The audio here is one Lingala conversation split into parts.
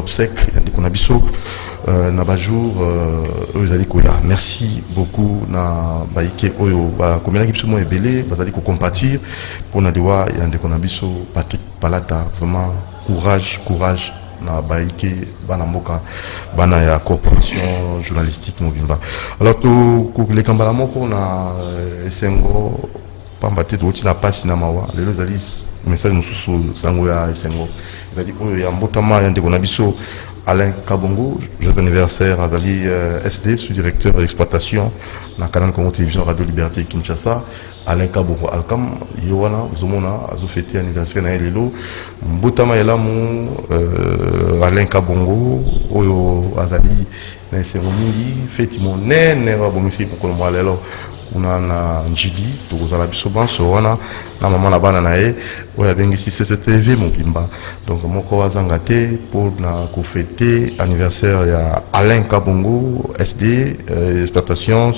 obsèques ndeko na biso na ba jour ezali koya. Merci beaucoup na baike oyo ba komela ki biso mo ebele bazali ko compatir pour na dewa ya ndeko na biso Patrick Palata. Vraiment courage na baike bana mboka bana ya corporation journalistique mobimba. Alors to ko le kambala moko na esengo pamba te to na pasi na mawa lelo zali message mususu sango ya esengo zali oyo ya mbotama ya ndeko na biso Alain Kabongo, joyeux anniversaire Azali SD, sous-directeur d'exploitation dans le canal Congo Télévision Radio Liberté Kinshasa. Alain Kabongo Alkam, Yowana, Zomona, Azo fêté anniversaire na Elelo. Mbotama Elamu, Alain Kabongo, Oyo Azali, na Sengomingi, fêté mon nene, Rabomisi pour qu'on voit l'élo. Una na njili tokozala biso banso wana na mama na bana na ye oya bengi CCTV mobimba. Donc moko wazanga te pour na ko fêter anniversaire ya Alain Kabongo SD exploitation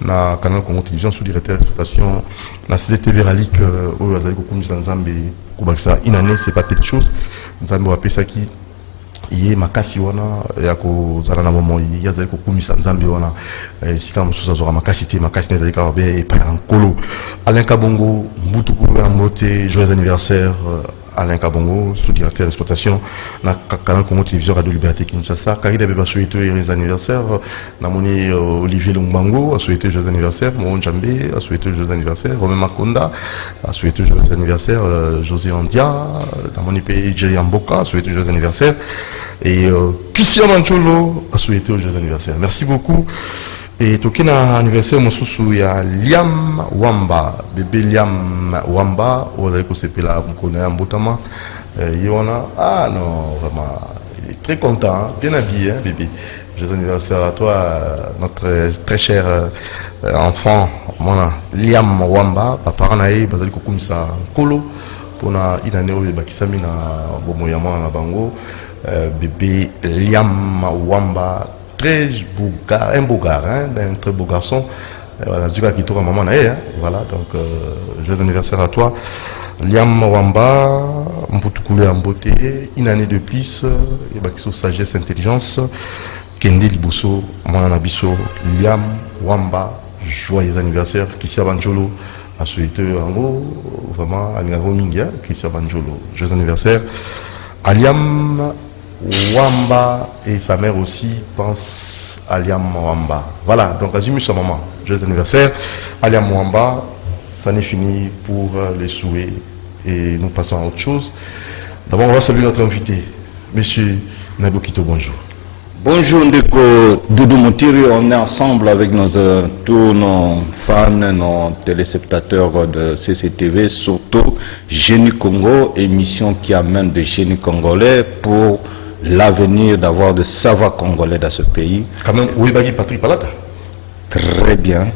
na canal Congo Télévision sous directeur d'exploitation na CCTV Ralik oyo azali ko kumisa nzambe ko bakisa inane. C'est pas petite chose, nzambe wa pesa ki iye makasi wana ya kozala na momo yazali ko kumisa nzambe wana sika mususa zora makasi te makasi nezali ka be e pa nkolo. Alain Kabongo mbutu ko ya mbote, joyeux anniversaire Alain Kabongo, sous-directeur d'exploitation na canal Congo Télévision Radio Liberté Kinshasa. Karida beba souhaité joyeux anniversaire na moni Olivier Lungbango a souhaité joyeux anniversaire, Moron Djambé a souhaité joyeux anniversaire, Romain Makonda a souhaité joyeux anniversaire, José Andia na moni pays Jerry Amboka a souhaité joyeux anniversaire et Christian Mancholo a souhaité joyeux anniversaire. Merci beaucoup. Et tokina anniversaire mosusu ya Liam Wamba, bébé Liam Wamba, on a ko sepela mkona mbotama yona. Ah non, vraiment il est très content, hein? Bien habillé hein, bébé. Joyeux anniversaire à toi notre très cher enfant mona Liam Wamba, papa nae bazali ko kumisa kolo pona inane oyo bakisami na bomo ya mwana na bango. Bébé Liam Wamba, très beau gars, un beau gars, hein, un très beau garçon. Voilà, du gars qui tourne à maman, hein, voilà, donc joyeux anniversaire à toi. Liam Wamba, Mputukule en beauté, une année de plus, et bah, qui sont sagesse, intelligence. Kende Liboso, Mwana Biso, Liam Wamba, joyeux anniversaire. Christian Banjolo a souhaité en gros, vraiment, à Mingia, Christian Banjolo, joyeux anniversaire. Aliam Wamba et sa mère aussi pense à Liam Wamba. Voilà, donc Azimi sa maman, joyeux anniversaire. Aliam Wamba, ça n'est fini pour les souhaits et nous passons à autre chose. D'abord, on va saluer notre invité, monsieur Nabokito, bonjour. Bonjour Ndeko Doudou Moutiri, on est ensemble avec tous nos fans, nos téléspectateurs de CCTV, surtout Génie Congo, émission qui amène des génies congolais pour l'avenir d'avoir de savoirs congolais dans ce pays. Quand même, où est Patrick Palata? Très bien.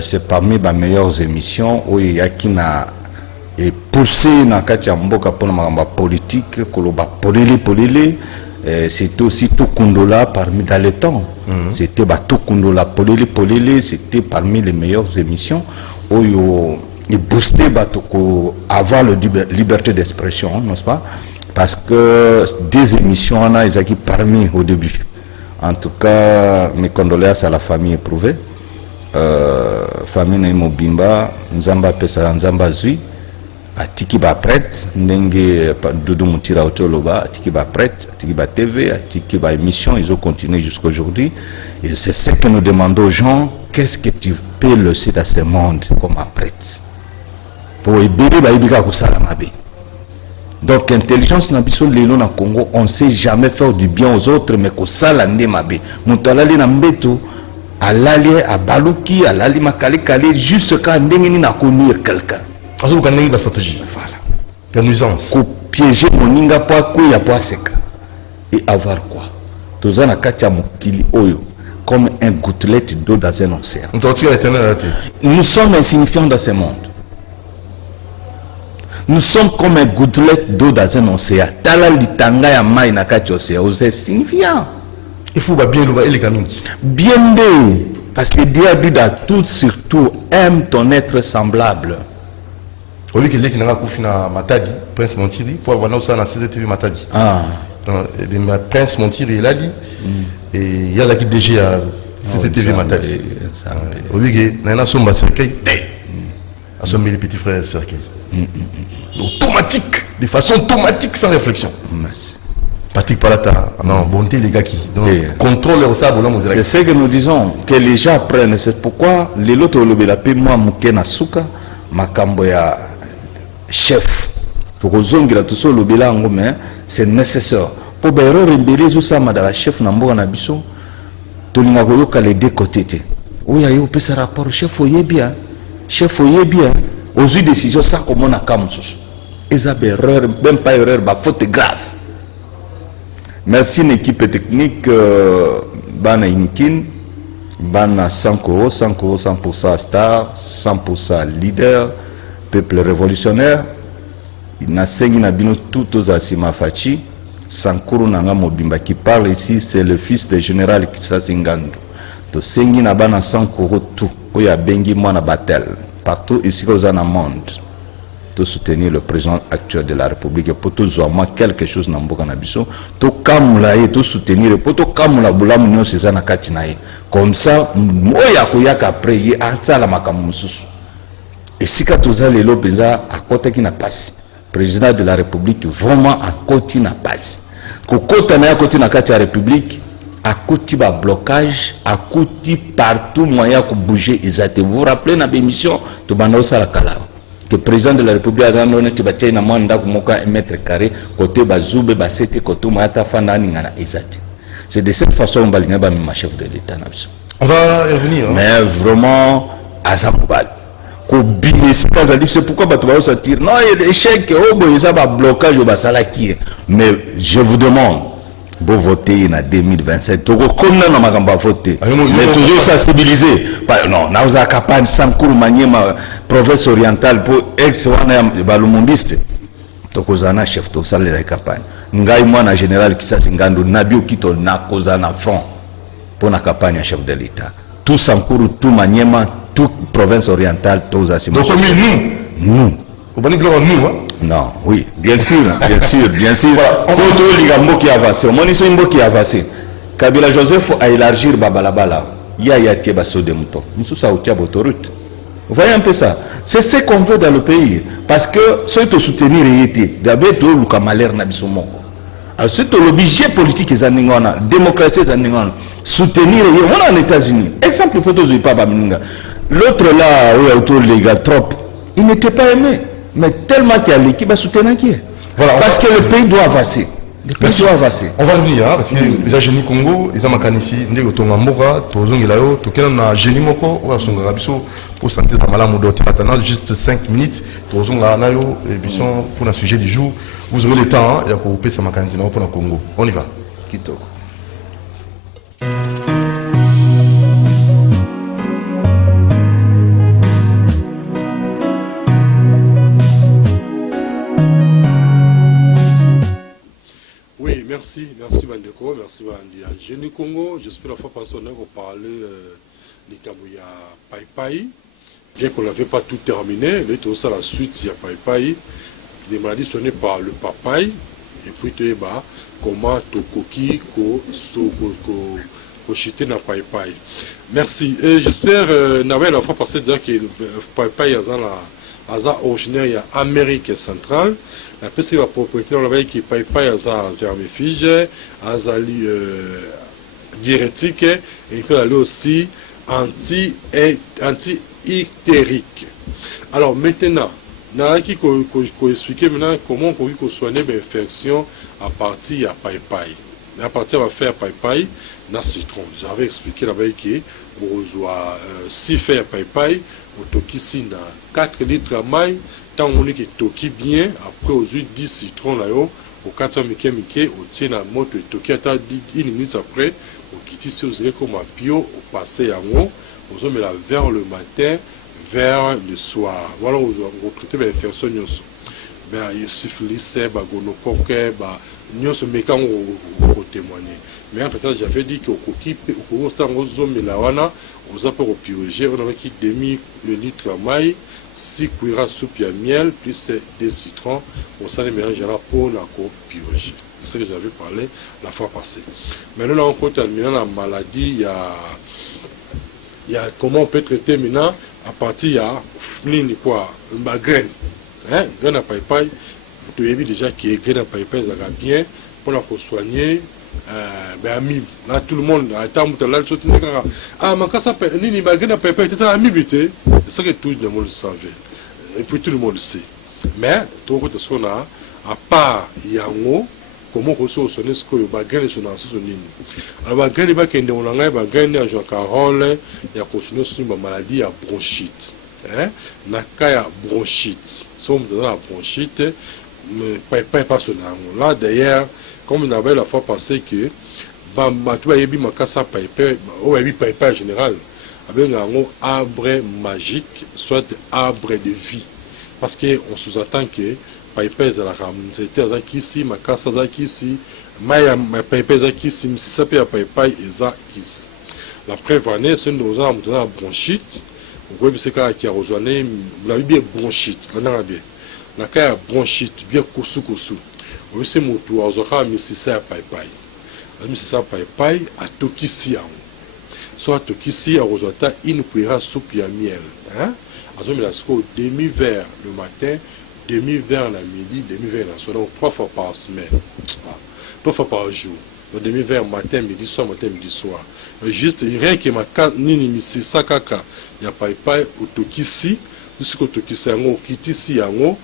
C'est parmi les meilleures émissions où il y a qui n'a poussé dans Katiamboka pour la politique, polili. C'était aussi tout Kundola parmi dans le temps. C'était tout Kundola polili, c'était parmi les meilleures émissions où il boostait avoir la liberté d'expression, n'est-ce pas? Parce que des émissions, on a qui parmi au début. En tout cas, mes condoléances à la famille éprouvée. Famille Mobimba, Nzamba Pesa, Nzamba Zui, Atiki ba prête, Ndenge Doudou Moutira Otoloba, Atiki ba prête, Atiki ba TV, Atiki ba émission, ils ont continué jusqu'à aujourd'hui. Et c'est ce que nous demandons aux gens, qu'est-ce que tu peux laisser dans ce monde comme prête? Pour aider ba ibika kusalamabe. Donc intelligence na biso lelo na Congo, on ne sait jamais faire du bien aux autres, mais ko sala ndemabe. Mutalali na mbeto, alali a baluki, alali makali kali, juste quand ndengini na connuire quelqu'un. Azo kanengi ba stratégie. Voilà. La nuisance. Ko piéger moninga po akuya po seka. Et avoir quoi? Tozana katia mokili oyo comme un gouttelette d'eau dans un océan. Nous sommes insignifiants dans ce monde. Nous sommes comme un gouttelette d'eau dans un océan. Tala litanga ya mai na kati océan, c'est signifiant. Il faut bien le kamingi. Bien dit, parce que Dieu a dit dans tout surtout aime ton être semblable. Au lieu que les qui n'a pas Matadi, Prince Montiri, pour avoir ça dans CCTV Matadi. Ah. ma Prince Montir et Lali et il y a la qui DG à CCTV Matali oui nana somba cercueil assommer les petits frères cercueil automatique de façon automatique sans réflexion. Patrick Palata, non, bonté les gars qui contrôle le sable. C'est ce que nous disons, que les gens apprennent. C'est pourquoi les lots de la paix, moi, Moukena Souka, Makamboya, chef. Pour ozongira tout ça, mais c'est nécessaire. Pour bérer une belle ça, madame chef Nambo Nabiso, tout le monde a les deux côtés. Oui, il y a eu ce rapport, chef, oyez bien. Chef, oyez bien. Aux yeux décisions, ça, comme on a comme ça. Ils ont erreur, même pas erreur, bah, faute grave. Merci une équipe technique, Bana Inikin, Bana 100 euros, 100% star, 100% leader, peuple révolutionnaire. Nasengi Nabino tout aux Asima Fachi, Sankuru Nanga Mobimba qui parle ici, c'est le fils du général Kissasi Ngandu. To Sengi Nabana 100 euros tout, Oya Bengi Mwana Batel, partout ici aux Ana monde. De soutenir le président actuel de la République pour tout zoama quelque chose dans Mboka Nabiso to kamula et to soutenir pour to kamula bulamu nyo sezana katinae comme ça moya koyaka après y ansa la makamususu et si ka toza lelo penza à côté qui n'a pas président de la République vraiment à côté n'a pas ko kota na côté na kati ya République à côté ba blocage à côté partout moya ko bouger exactement vous vous rappelez na émission to banda osala kala que le président de la République a donné un mandat pour 1 mètre carré, côté Bazoube, Basete, côté Moata, Fananingana, exact. C'est de cette façon qu'on va aller ma chef de l'État. On va y revenir. Mais vraiment, à Zamoubal. C'est pourquoi tu vas sortir. Non, il y a des échecs, il y a un blocage au Basalaki. Mais je vous demande, vous votez en 2027. Comme nous avons voté. Mais toujours sensibiliser. Non, nous avons une campagne sans cours maniement province orientale pour ex-wana balumumbiste. Tokozana chef to salle la campagne. Ngai mwana général Kissasi Ngandu nabio kito na kozana front pour la campagne chef de l'État. Tout sans cours, tout maniement, toute province orientale, tous assimilés. Donc nous. Au bon niveau nous, hein? Non, oui, bien sûr, bien sûr. Pour les gambo qui avancent, au moins ils sont qui avancent. Kabila Joseph a élargi Babalabala. Il y a Tieba Sodemuto. Nous sommes au Tiabo Torut. Vous voyez un peu ça. C'est ce qu'on veut dans le pays. Parce que ceux qui soutenir d'abord, tout le camalère n'a pas alors c'est l'objet politique des Aningona, démocratie des Aningona, soutenir on en États-Unis. Exemple photo de Papa Mininga. L'autre là, où il y a autour les gars trop, il n'était pas aimé. Mais tellement qu'il y a l'équipe à soutenir qui est. Voilà, parce que le pays doit avancer. Le pays doit avancer. On va revenir, hein, parce que les génie Congo, ils ont marqué ici, ils ont Mora, Tozongelayo, Tokena, Génie Moko, ou à son Rabiso, pour santé dans Malam ou maintenant, juste 5 minutes, Tozongelayo, et puis pour le sujet du jour, vous aurez le temps, il y a pour couper sa macanzina pour le Congo. On y va. Kitoko. Merci Bandeko, merci Bandi. Génie Congo, j'espère la fois passée on a parlé des Kamouya Pai Pai. Bien qu'on n'avait pas tout terminé, mais tout ça la suite, il y a Pai Pai, des maladies sonnées par le papaye, et puis tu es comment Tokoki, ko chiter na Pai Pai. Merci. Et j'espère, n'avait la fois passée dire que Pai Pai est originaire d'Amérique centrale. Après, c'est la propriété on avait qui paye pas à ça vermifige, à zali diurétique et puis elle aussi anti-ictérique. Alors maintenant, n'a qui expliquer maintenant comment on peut soigner l'infection à partir de paille. À partir de faire paille, na citron. J'avais expliqué là-bas qui on doit 6 faire paille, on toque ici dans 4 litres à maille. Tant on est que toki bien, après aux huiles 10 citrons là, au 4 mike, au tient la moto et toki à 10 minutes après, au quitter si vous avez comme un pio, au passé à moi, vous met la vers le matin, vers le soir. Voilà, vous traitez les infections. Ben, il syphilis, gonocoque, nous sommes mécans au témoigner. Mais en fait, j'avais dit qu'au coquille, au temps où vous avez la wana, vous avez au pioger, on avait qui demi le litre à maille. 6 cuillères soupe à miel, plus des citrons, on s'en mélange pour la piocher. C'est ce que j'avais parlé la fois passée. Maintenant, on peut terminer la maladie, il y a comment on peut traiter maintenant à partir de quoi, ma graine. Hein, graine à paille, vous avez déjà qui est graine à paille, ça va bien pour la soigner. Amibe. Là, tout le monde, à temps où là, mais quand ça peut, ni ma graine à paille, c'est amibe, c'est ça que tout le monde savait. Et puis tout le monde sait. Mais, tout le monde a, à part Yango, comment on se sonne ce que le bagage est dans ce nini. Alors, le bagage est pas qu'il y a un bagage, il y a un carole, il y a continué sur une maladie à bronchite. Nakaya bronchite. Somme dans la bronchite, mais pas sur là d'ailleurs, comme on avait la fois passée que, tu as eu ma casse à paper, ou en général, avec un arbre magique, soit arbre de vie. Parce qu'on sous-attend que paipes à la ramute à kisi ma casa za kisi maya ma paipes à kisi si ça peut paipai et za kisi la preuve année c'est nous avons une bronchite vous voyez c'est quand qui a rejoint vous l'avez bien bronchite là n'a bien la cas bronchite bien kosu vous voyez c'est mon tour aux autres mais c'est ça paipai mais c'est ça paipai à tokisi soit tokisi à rejoint il nous pourra soupe à miel hein à la demi-verre le matin demi-verre la midi, demi-verre la soirée, donc 3 fois par semaine, 3 fois par jour. Donc demi-verre matin, midi, soir, Juste, rien que ma carte, ni si ça kaka, il n'y a pas au tokisi, jusqu'au tokisi, au kitisi, au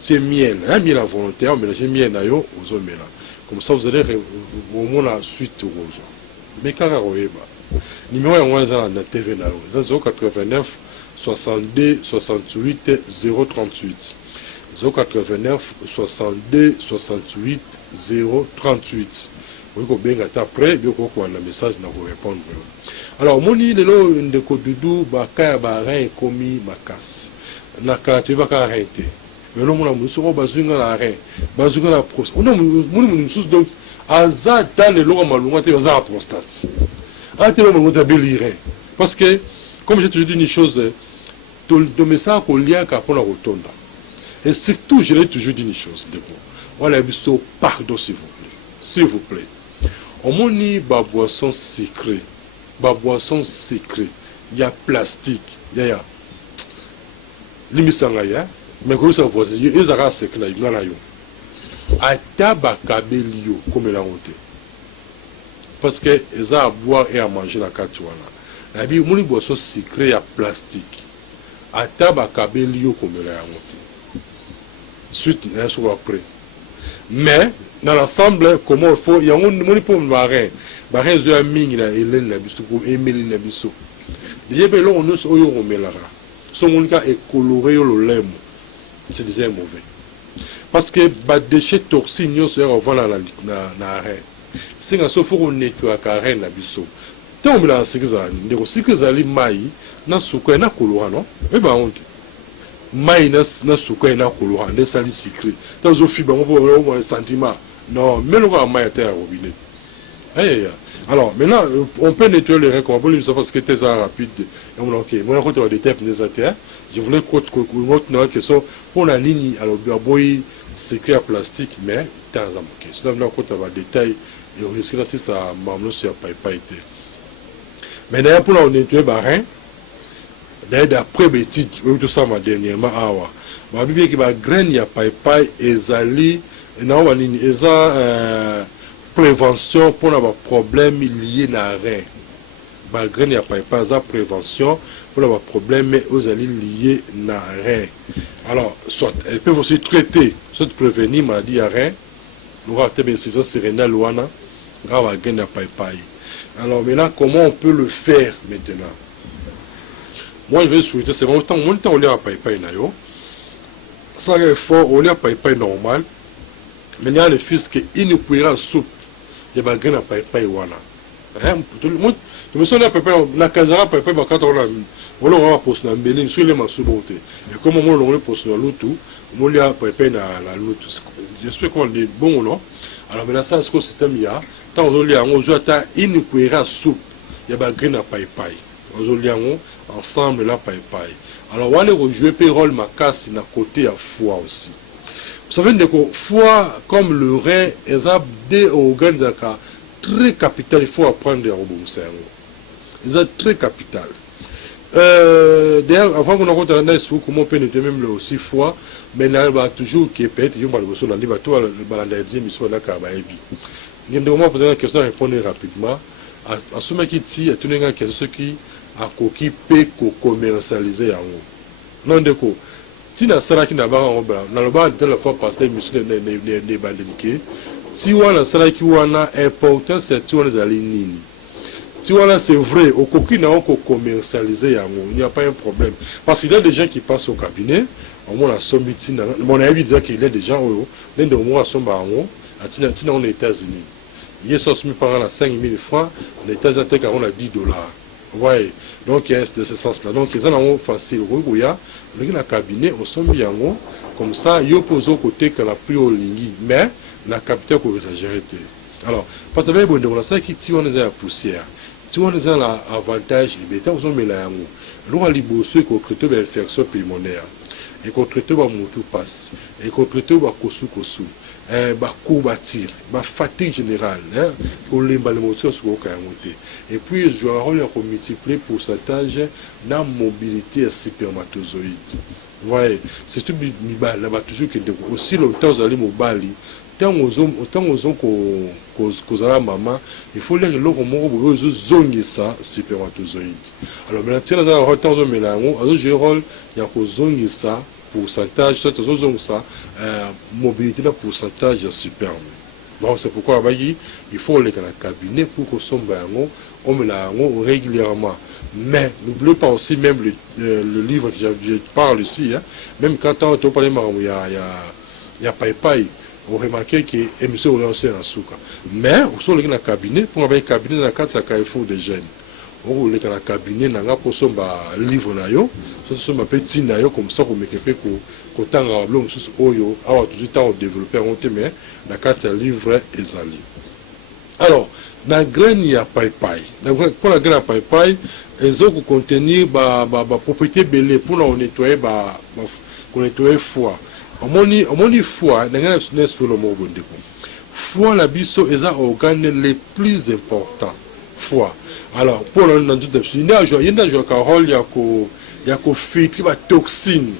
tie miel, miel à volonté, on mélange miel à yo, aux hommes là. Comme ça, vous allez au moins la suite aux mais kaka roeba. Numéro 1 dans la TV là, 089 62 68 038. 089 62 68 038. Vous pouvez bien après, bien qu'on a un message pour répondre. Alors, mon île, le Doudou, Bakaya Barin, Komi, Makas. Nakatu Bakarente. Mais non, mon amour, Bazunga la reine, Bazunga la prostate. On a mon sous donc, Aza, dans le long, Malunga, tu as la prostate. Ah, tu as le bélirin. Parce que, comme j'ai toujours dit une chose, le message qu'on lit à Capon la Rotonda. Et surtout, je l'ai toujours dit une chose. On a vu ça, pardon, s'il vous plaît. S'il vous plaît. On m'a dit, ma boisson secrète. Ma boisson secrète. Il y a plastique. Il y a. Limisangaya. Mais comment ça va? Il y a des secrets. Il y a des ataba kabelio, comme la honte. Parce que ils ont à boire et à manger la katouana. La vie, mon boisson secrète, il y a plastique. Ataba kabelio, comme la honte. Suite, un soir après. Mais, dans l'ensemble, comment il faut, il y a un peu de marin. Marin, il y a un ming, il y a Hélène Labisso, Émilie Labisso. Il y a un on ne sait pas où on met là. Son monde est coloré au lait. C'est déjà mauvais. Parce que les déchets toxiques, ils sont dans l'arrêt. C'est un sofa où on est à Karen Labisso. Tant que là, c'est que ça, c'est que ça, les mailles, n'a souka, n'a coloré, non? Mais bah, on dit. Minus na souka na kolo ande sali secret dans zo fiba on peut un sentiment non mais le va maïter à robinet alors maintenant on peut nettoyer les reins comme ça parce que c'est rapide et on OK moi on va détailler les attaques je voulais une question pour la ligne alors boy secret à plastique mais temps à manquer sinon on va détailler et on risque là si ça mamlo sur pas été mais d'ailleurs pour on nettoyer barin d'après Betty, tout ça m'a dernièrement awa. Ma bibi qui va graine ya paipai ezali na wanini eza prévention pour avoir problème lié na rein. Ma graine ya paipai eza prévention pour avoir problème ezali lié na rein. Alors soit elles peuvent aussi traiter, soit prévenir maladie à rein. Nous avons une insuffisance rénale wana grave graine ya paipai. Alors maintenant comment on peut le faire maintenant? Moi, je vais souhaiter, c'est mon temps, on lit à païpaï nayo. Ça est fort, on lit à païpaï normal. Mais il y a le fils qui ne pourra soupe. Il y a des graines à païpaï wana. Tout le monde, je me souviens à païpaï, la casara païpaï, quand on a posté un bénin, sur les massous bonté. Et comme on a posté un loutou, on lit à païpaï na la loutou. J'espère qu'on est bon ou non. Alors maintenant, ça, ce que le système y a, tant on lit à on joue à il ne pourra soupe. Il y a des graines à païpaï. Ensemble là païpaï. Alors on est rejoué payroll ma casse na côté à foi aussi. savez que foi comme le rein, ils ont des organes très capital, il faut apprendre à rebondir. Ils sont très capital. D'ailleurs, avant qu'on ait regardé comment on peut noter même aussi foi, mais il y a toujours qui est peut-être, il y a le besoin d'aller bateau, le balandage, mais soit là qu'à Baïbi. Il y a une poser une question, répondre rapidement. À ce moment qui tient, il y a une question qui a coquille peut commercialiser en haut. Non, de quoi. Si dans ce qui n'a pas en haut, dans le bas de la fois passé, monsieur n'est pas déliqué. Si on a ça qui on a important, c'est que on a les lignes. Si voilà, c'est vrai, au coquille n'a pas commercialisé en haut, il n'y a pas un problème. Parce qu'il y a des gens qui passent au cabinet, au moins la somme, mon avis dit qu'il y a des gens où, l'un de moi, somme en haut, aux États-Unis. Il y a 60 000 par an à 5 000 francs, en États-Unis, on a 10 $. Vous voyez, donc il y a de ce sens-là. Donc, ils ont facile, il y a un cabinet, au somme en haut, comme ça, il y a posé au côté que la plus haut ligne, mais la capitale qu'on exagère. Alors, parce que on a qui tire la poussière. Si on a l'avantage, il on a l'amour. On a libéré qu'on traite de l'infection pulmonaire. Et qu'on traite de moutou passe. Et qu'on traite de kosu kosu. Courbature, fatigue générale. Qu'on limba le moteur sur le monter. Et puis, je vais multiplier le pourcentage de la mobilité spermatozoïde. Vous voyez, c'est tout toujours aussi longtemps vous allez mobile. Tant aux hommes qu'aux la maman, il faut les gens qui zone ça spermatozoïde. Alors maintenant, si on a un retard de mélange, je rôle, il y a qu'aux zone ça pourcentage, ça mobilité de pourcentage de sperme. Bon, c'est pourquoi il faut aller dans le cabinet pour qu'on soit on me l'a régulièrement. Mais n'oubliez pas aussi même le livre que je parle ici, hein, même quand on parle il y a Pai. On remarque que l'émission est aussi en souka. Mais, on sont dans le cabinet, pour avoir un cabinet dans le cadre de carrefour des jeunes. On est dans le cabinet, on a pour son livre, on a un petit nayo, comme ça, on met quelqu'un qui est en train de toujours développer un mais dans le cadre de livre et zali. Alors, dans la graine, il y a Pai. Pour la graine à Pai, ils ont contenu des propriétés belées pour nettoyer le foie. On foi, foi la biso est un organe les plus importants. Foi. Alors, pour l'on il y a un rôle, il y a un filtre, il toxine,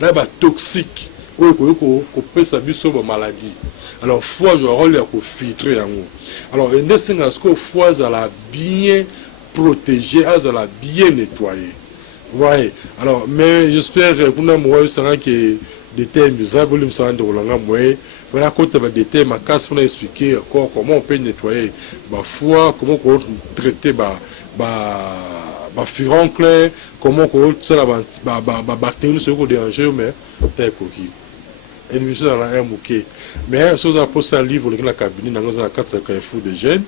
là, il toxique, ou peut sa biso maladie. Alors, foi, je rôle, il y a un filtre. Alors, il y a un foi, elle a bien protégé, elle a bien nettoyé. Vous voyez. Alors, mais j'espère que vous avez que des thèmes usables, nous sommes dans le moyen. Voilà, quand on a des thèmes, à casse, on a expliqué encore comment on peut nettoyer ma foi, comment on peut traiter ma furoncle, comment on peut traiter la bactérie, ce qu'on dérange, mais tel coquille. Et nous sommes dans un bouquet. Mais si on a posé un livre dans la cabinet, dans la carte de carrefour des jeunes,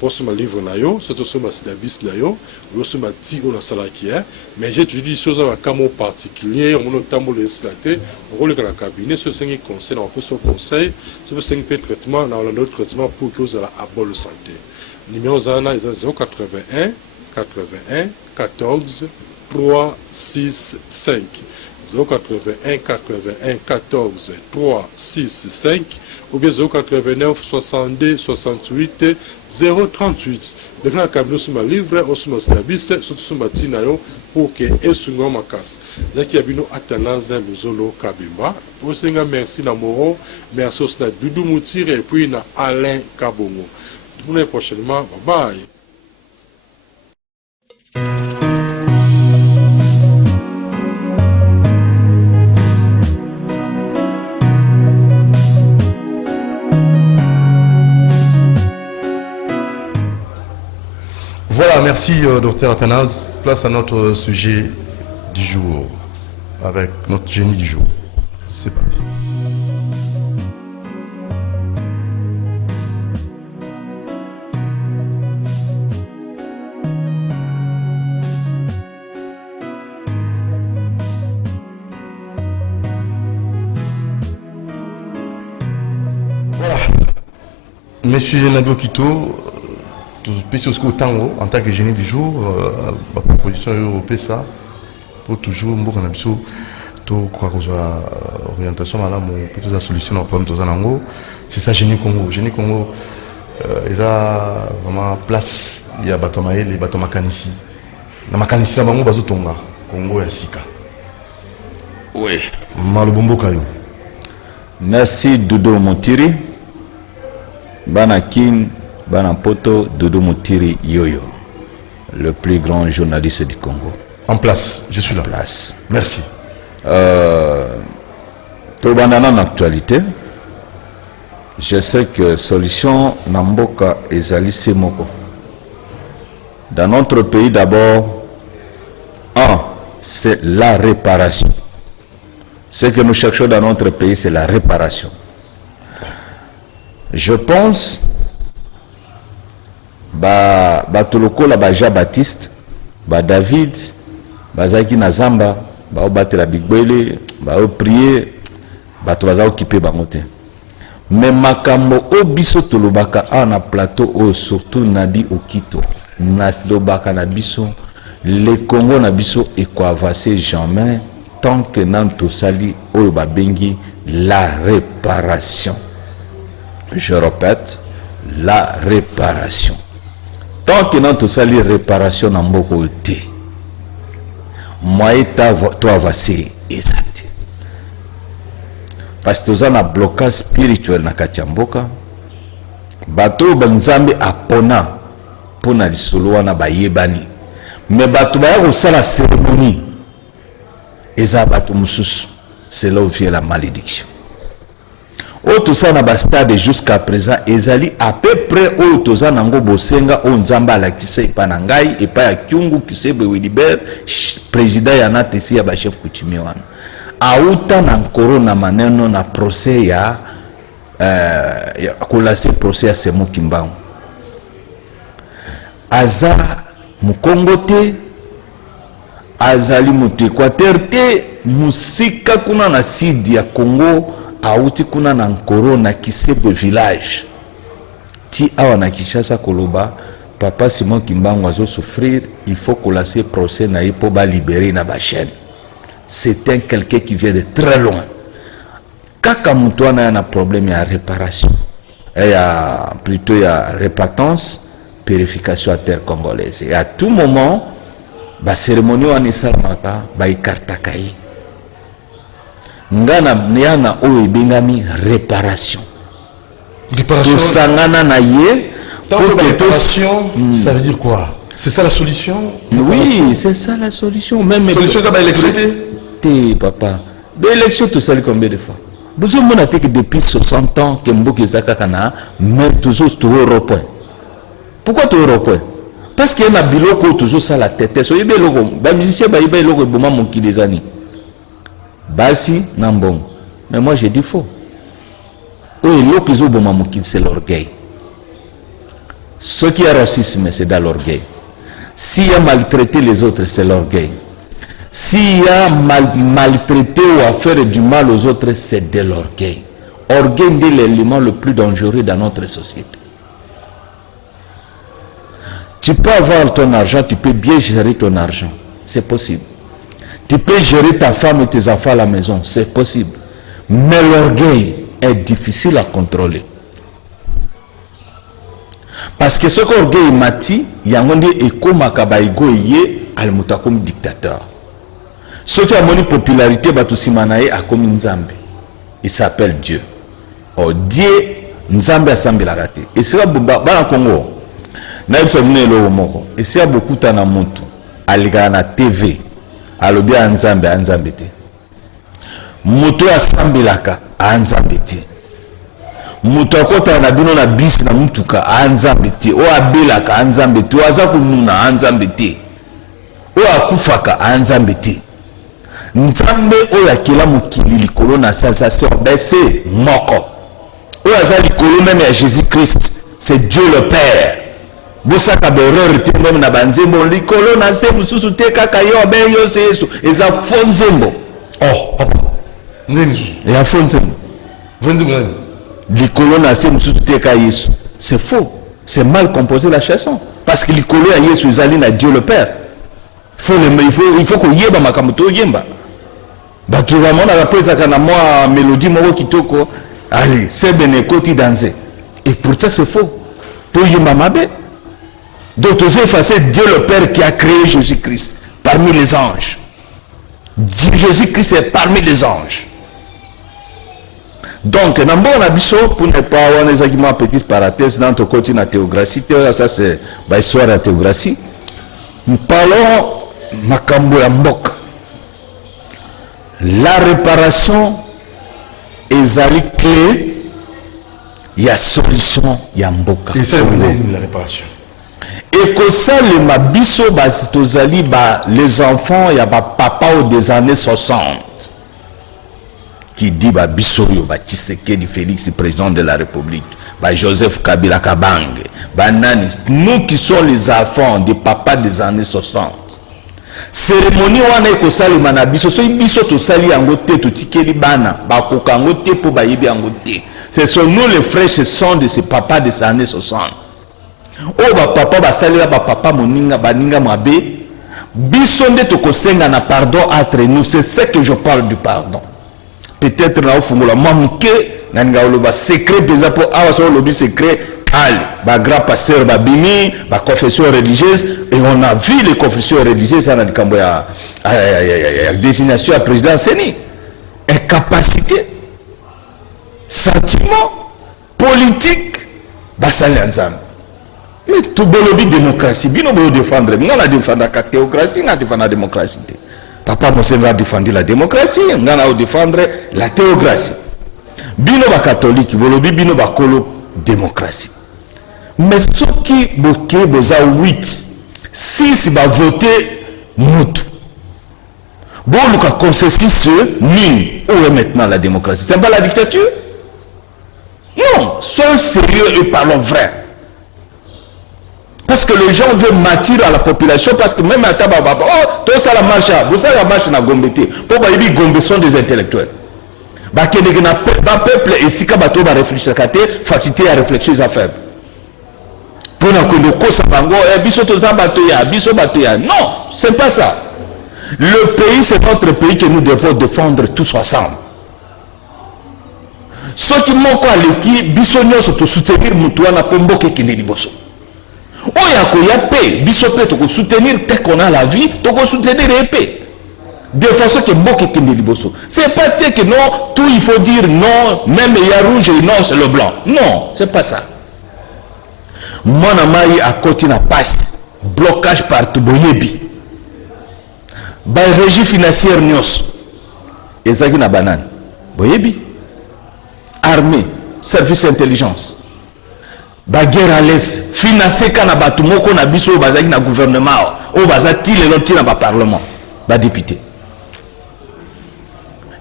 pour ce livre là yo c'est aussi ma syllabus là yo aussi ma ti on a ça là qui est mais j'ai toujours dit choses dans un cas particulier on a temps législaté on le dans la cabinet ce 5 conseils on fait son conseil ce 5 traitement dans l'autre traitement pour que vous ayez la bonne santé numéro 081 81 14 3 6 5 081 81 14 3 6 5 ou bien 089 62 68 038. Maintenant, quand nous sommes livrés, nous sommes stabilisés, nous sommes tinayo pour que et sungo makas. Zaki abino Athanase Luzolo Kabimba. Pour senga merci na Moro, merci aussi na Doudou Moutir et puis na Alain Kabongo. Nous prochainement, bye bye. Voilà, merci Dr Athanase. Place à notre sujet du jour, avec notre génie du jour. C'est parti. Voilà. Monsieur Nado Kito, en tant que génie du jour, la proposition européenne, ça, pour toujours, plutôt quoi que soit orientation malamu plutôt la solution au problème tous en c'est ça Génie Congo. Génie Congo ils a vraiment place il y a bateau maïl les bateaux makanisi na makanisi na bango bazo tonga Congo ya sika. Oui. Malubombo kayo. Merci Dodo Mutiri. Bana Kin, Bana Poto, Dodo Mutiri Yoyo, le plus grand journaliste du Congo. En place, je suis là. En place. Merci. Tobandana en actualité, je sais que solution Namboka ezali semoko. Dans notre pays d'abord, c'est la réparation. Ce que nous cherchons dans notre pays, c'est la réparation. Je pense, Batoloko la Baja Baptiste, David, Bazaki Nazamba, Baobate la Bigbele, prier, Batobaza occupé Bamote. Mais Makambo Obiso Tolobaka en a plateau, surtout Nadi Okito, Naslobaka Nabiso, le Congo Nabiso et quoi vasser jamais. Tant que Nanto Sali Oyoba Bengi, la réparation. Je répète, la réparation. Tant que Nanto Sali réparation n'a pas été, moi et toi va c'est exact. Parce que nous avons un blocage spirituel na Katiamboka. Bato banzambe apona pona lisolo na bayebani. Mais bato ba ya la cérémonie. C'est là où vient la malédiction. Tout ça na bastade jusqu'à présent, ezali à peu près où tout ça nango bosenga on zamba la kise panangai et pas ya kyungu kise Wilibert président ya na tesi ya ba chef coutumier wana. Auta na corona maneno na procès ya kolase procès ya Semo Kimbangu. Aza mukongote azali mutu Équateur te musika kuna na sidi ya Congo auti kuna na Nkoro na Kisebe village ti awa na Kinshasa koloba papa Simon Kimbangu azo souffrir, il faut colasser procès na ipo ba libérer na ba chaîne. C'est un quelqu'un qui vient de très loin. Kaka mutu ana un problème ya réparation et ya plutôt ya répatance, purification à terre congolaise et à tout moment ba cérémonie wana salamaka ba ikartaka yi ngana niana oyo bengami réparation Réparation. Sangana na ye Réparation, ça veut dire quoi? C'est ça la solution? Oui, c'est ça la solution. Même solution de l'élection. Papa, l'élection tout ça combien de fois? Vous avez montré que depuis 60 ans que Mboki Zakakana, mais toujours tout européen. Pourquoi tout européen? Parce qu'il y a un biloko toujours ça la tête. So yebe loko, ba musicien ba yebe loko boma mon ki des années. Basi nambon. Mais moi j'ai dit faux. Oui, loko zo boma mon ki c'est l'orgueil. Ce qui est racisme c'est dans l'orgueil. S'il y a maltraité les autres c'est l'orgueil. S'il y a maltraité ou à faire du mal aux autres c'est de l'orgueil. Orgueil est l'élément le plus dangereux dans notre société. Tu peux avoir ton argent, tu peux bien gérer ton argent. C'est possible. Tu peux gérer ta femme et tes enfants à la maison. C'est possible. Mais l'orgueil est difficile à contrôler. Parce que ce qu'orgueil mati, il y a un écho makabaïgo yé almuta comme dictateur. Ce qui a mon popularité, Simanae a comme Nzambe. Il s'appelle Dieu. Oh, Dieu, Nzambe a sambi la raté. Et c'est là, dans Congo. Et s'il y a beaucoup de monde à la TV, à l'objet Nzambe à Nzambe te. Moto a sambilaka à Nzambe te. Moto a kota na bino na bis na mutuka à Nzambe te. O abelaka à Nzambe te. O azaku nuna à Nzambe te. O akufaka à Nzambe te. Nzambe o yakela mukili likolo na sensation c'est moko. O azali likolo même à Jésus-Christ, c'est Dieu le Père. Bosaka bereur te même na banzembo likolo na se mususu te kaka yo ben yo se yesu eza fonzembo. Oh papa neni et a fonzembo likolo na se mususu te kaka yesu. C'est faux, c'est mal composé la chanson parce que likolo ya yesu ezali na Dieu le Père. Il faut que yeba makambo to yemba. bato bamona bapesaka na mwa mélodie moko kitoko, allez, c'est benekoti danser. Et pourtant c'est faux. Pour yemba mabe. Donc tu as effacé Dieu le Père qui a créé Jésus-Christ parmi les anges. Jésus-Christ est parmi les anges. Donc, pour ne pas avoir les arguments petits parenthèses dans ton côté de théocratie, ça c'est l'histoire de la théocratie. Nous parlons Makambo ya Mboka. La réparation est la clé. Il y a solution, il y a Mboka. Et c'est la réparation. Et que ça, les mabiso, les enfants, il y a papa des années 60 qui dit Bisoyo, Tshisekedi Félix, président de la République, Joseph Kabila Kabange, Nani, nous qui sommes les enfants des papas des années 60. Cérémonie wana ko salima na biso so biso to sali yango te to tikeli bana ba kokango te po ba yebi yango te. Ce sont nous les frères, ce sont de ces papas des années 60. Oh ba papa ba sali ba papa moninga baninga mabe biso nde to kosenga na pardon entre nous. C'est ce que je parle du pardon. Peut-être na ofungola mamuke na nga oloba secret déjà pour awaso lobby secret. Allez, grand pasteur Babimi, confession religieuse, et on a vu les confessions religieuses dans la désignation à président Séni. Incapacité, sentiment, politique, mais tout le démocratie, bien on défendre, mais on a défendu la théocratie, on a défendu la démocratie. Papa Moussé va défendre la démocratie, on a défendre la théocratie. Bino ba catholique, bolobi bino ba kolo démocratie. Mais ceux qui bloquent boza 8, 6 va voter Moutou. Bon, le cas consensus nul. Où est maintenant la démocratie? C'est pas la dictature? Non, soyons sérieux et parlons vrai. Parce que les gens veulent m'attirer à la population, parce que même à Tababa, oh, tout ça la marche, vous savez la marche na Gombete. Pourquoi ils Gombe sont des intellectuels? Bah, peuple et si kabato va réfléchir à faculté à réfléchir à faire. Pour non, c'est pas ça. Le pays, c'est notre pays que nous devons défendre tous ensemble. Ceux qui manquent à l'équipe, bisogno se soutenir mutuana pombo ke kineli boso. Oya paix, bisope to soutenir tel qu'on a la vie, to soutenir les paix. De façon que mboke kineli boso. C'est pas tel que non, tout il faut dire non, même il y a rouge et non c'est le blanc. Non, c'est pas ça. Mon amari à côté na passe, blocage partout, boyebi. Ba régie financière nyos, ezaki na banane, boyebi. Armée, service intelligence. Ba guerre à l'est, financé kana batu moko na biso bazaki na gouvernement, o bazati le loti na ba parlement, ba député.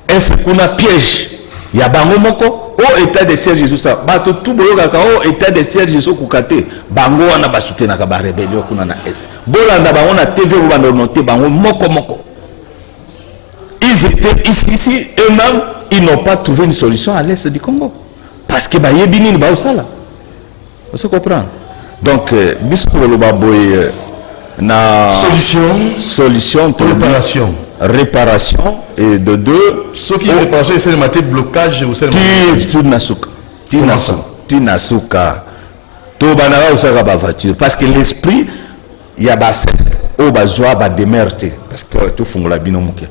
Est-ce qu'on a piège? Ya bango moko au état de siège Jésus ça bato tout boyo kaka au état de siège Jésus kukate bango wana basutena ka ba rébellion kuna na est bolanda bango na TV ou bando noté bango moko ils étaient ici eux-mêmes ils n'ont pas trouvé une solution à l'est du Congo parce que ba yebini ba osala vous se comprendre donc biso le baboy na solution réparation et de deux ceux qui réparation c'est le maté blocage ou c'est tinasuka to banara usaka ba voiture parce que l'esprit ya ba o bazwa ba démerte parce que tout fungola bino muke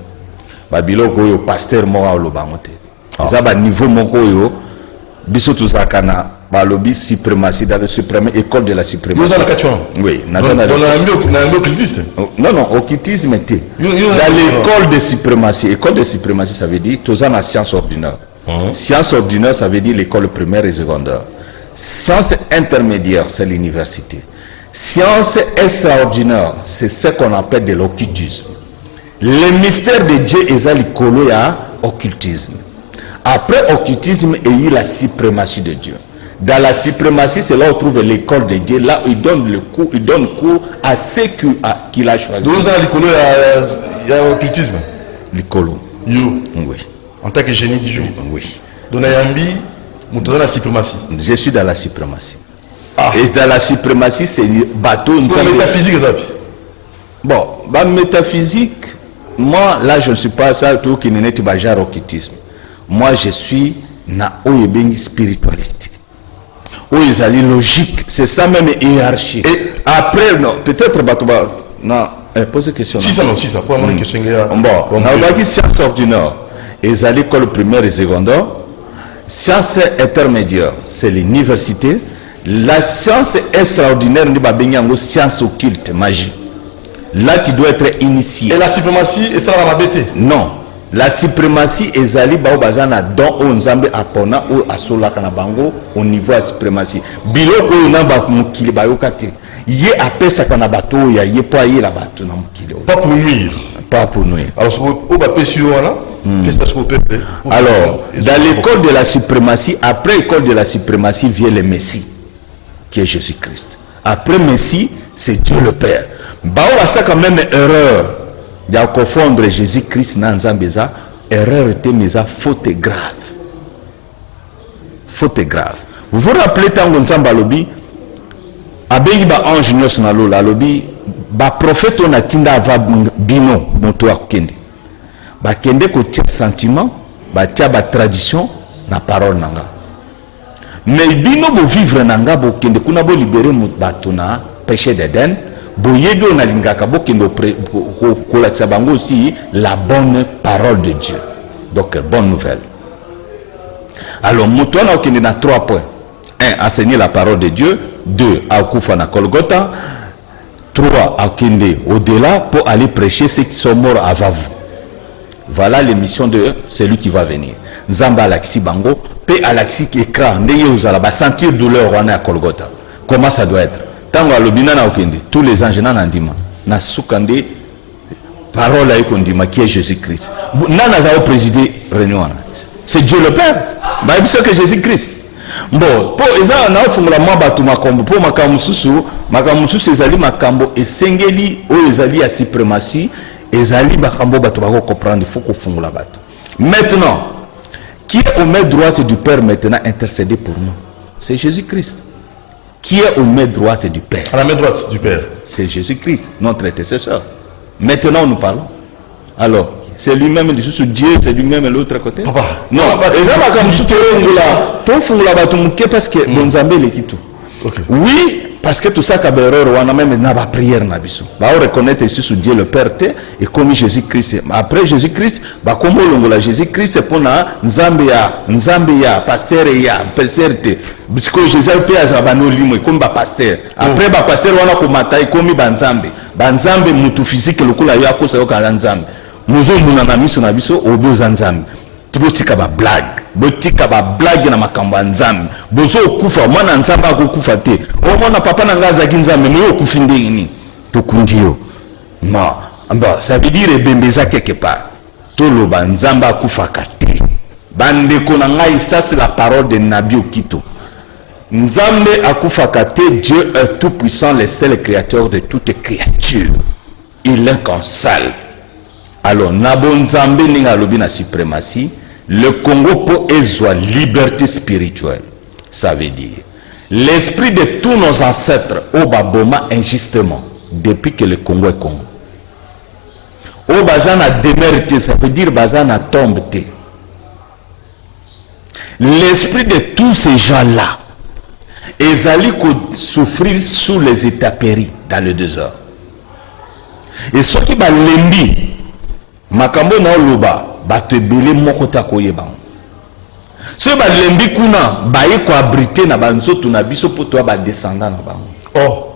ba biloko yo pasteur mo lo bangote ça ba niveau moko yo biso to sakana ba lobby suprématie dans le suprême école de la suprématie. Oui, occultiste. Non, occultisme était. Dans l'école de suprématie. École de suprématie, ça veut dire tous en sciences ordinaires. Sciences ordinaires, ça veut dire l'école primaire et secondaire. Sciences intermédiaires, c'est l'université. Sciences extraordinaires, c'est ce qu'on appelle de l'occultisme. Le mystère de Dieu est l'école à occultisme. Après occultisme, il y a la suprématie de Dieu. Dans la suprématie, c'est là où on trouve l'école de Dieu. Là, il donne cours à ceux qu'il a choisi. Donc, vous avez l'école, il y a l'occultisme. L'école. Oui. En tant que génie du jour. Oui. Donc, Nayambi, vous êtes dans la suprématie. Je suis dans la suprématie. Et dans la suprématie, c'est bateau. C'est métaphysique, ça. Bon, la métaphysique, moi là je ne suis pas ça tout qui n'est pas jarokitisme. Moi je suis na oyebengi spiritualité. Oyezali logique, c'est ça même hiérarchie. Et après non, peut-être batuba non, pose question. Si ça non, si ça pour avoir une question bon, on a dit science ordinaire. Ezali école primaire et secondaire. Science intermédiaire, c'est l'université. La science extraordinaire, nous science occulte, magie. Là, tu dois être initié. Et la suprématie, et ça va m'embêter? Non. La suprématie, ezali baobazana don o nzambe apona ou asola kanabango au niveau de la suprématie. Biloko namba mukili bayokate. Yé apesa kanabato ya yé po yé la bato na mukili. Pas pour nuire. Pas pour nuire. Alors, au bas sur là, qu'est-ce que ça se peut? Alors, dans l'école de la suprématie, après l'école de la suprématie vient le Messie, qui est Jésus-Christ. Après Messie, c'est Dieu le Père. Bao ça quand même erreur. Il y a confondre Jésus-Christ dans Zambéza. Erreur était mais faute grave. Faute grave. Vous vous rappelez tant que Nzamba lobi, abengi ba ange nyos na lola lobi, ba prophète on a tinda ava bino moto akende. Ba kende ko tia sentiment, ba tia ba tradition na parole nanga. Mais bino bo vivre nanga bo kende kuna bo libérer bato na péché d'Éden. Boyebi on a lingaka bo kende ko la tsabango aussi la bonne parole de Dieu. Donc bonne nouvelle. Alors moto na okende na 3 points. 1, enseigner la parole de Dieu. 2, akufa na Golgotha. 3, akende au-delà pour aller prêcher ceux qui sont morts avant vous. Voilà les missions de celui qui va venir. Nzamba alaxi bango, pe alaxi qui écran, ndeye uzala ba sentir douleur wana à Golgotha. Comment ça doit être? Tango alobina na okende, tous les anges na ndima, na sukande parole à kondima qui est Jésus-Christ. Nana za présider réunion. C'est Dieu le Père. Ba biso que Jésus-Christ. Bon, pour eza na ofungula mwa batu makombo pour makamususu ezali makambo esengeli o ezali ya suprématie. Ezali bakambo bato bako comprendre, il faut qu'on fungula bato. Maintenant, qui est au main droite du Père maintenant intercéder pour nous? C'est Jésus-Christ. Qui est au main droite du Père? À la main droite du Père. C'est Jésus-Christ, notre intercesseur. Maintenant nous parlons. Alors, c'est lui-même Dieu, c'est lui-même l'autre côté. Papa. Non, parce que mon Zambé les tout. Oui, parce que tout ça a erreur, on a même une prière na biso. Ba reconnaître ici sur Dieu le Père et comme Jésus-Christ. Après Jésus-Christ, ba comme longola Jésus-Christ pour na Nzambe ya pasteur ya perserte. Parce que Jésus Père a bano limo comme ba pasteur. Après ba pasteur wana ko matai comme banzambe. Banzambe mutu physique lokula ya ko sa ka nzambe. Muzo muna na miso na biso obo nzambe. Botika ba blague na makambo ya nzambe bozo okufa mwana nzambe akokufa te o mwana papa na ngaza ki nzambe mais okufi ndeni tokundi yo non amba ça veut dire ebembeza quelque part toloba nzambe akufaka te bandeko na ngai ça c'est la parole de Nabi Okito nzambe akufaka te. Dieu est tout puissant, le seul créateur de toutes créatures, il est inconsable. Alors nabo nzambe ninga lobi na suprématie. Le Congo peut être liberté spirituelle. Ça veut dire l'esprit de tous nos ancêtres au Baboma injustement depuis que le Congo est Congo. Au Bazana démérité, ça veut dire Bazana tombe. L'esprit de tous ces gens-là, ils allaient souffrir sous les intempéries dans le désert. Et ceux qui ba lembi, makambo na oloba. Batebele mokota koyeba. Ce ba lembi kuna baye ko abriter na banzoto na biso poto ba descendant na bango. Oh.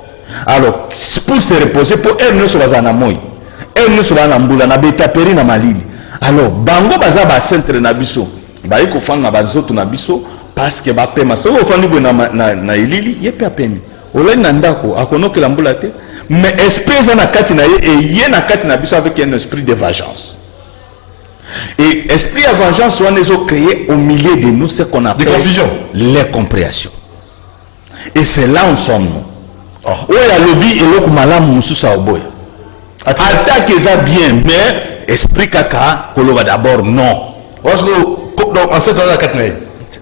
Alors pour se reposer pour elle ne soit na moi. Elle ne soit na mbula na betaperi na malili. Alors bango baza ba centre na biso. Baye ko fanga na banzoto na biso parce que ba pema so ofandi na elili yepe apemi. Ole na ndako akonokela mbula te. Mais esprit za na kati na ye et ye na kati na biso avec un esprit de vengeance. Et esprit à vengeance, on les a créés au milieu de nous ce qu'on appelle les compréhensions. Et c'est là où sommes nous. Oh, la lobby et l'autre malam moussousa oboy. Attaque ça bien, mais esprit kaka, koloba d'abord non. Parce que en cette année,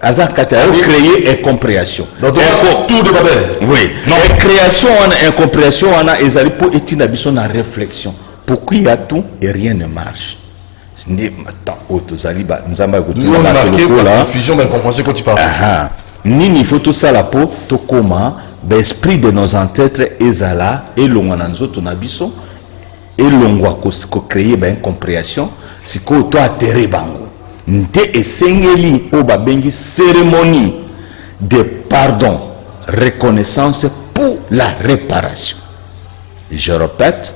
Azar Kata a créé une compréhension. Donc tout de Babel. Oui. Non. Et création, on a une compréhension, on a ezali pour étudier la réflexion. Pourquoi il y a tout et rien ne marche? Nous on a marqué la confusion, mais compréhension quand tu parles. Nini faut tout ça la peau, tout comment, l'esprit de nos ancêtres ezala et l'ongananzo ton abisso et l'ongwa ko créer ben compréhension, si ko toi terre bango. Nte esengeli o babengi cérémonie de pardon, reconnaissance pour la réparation. Je répète,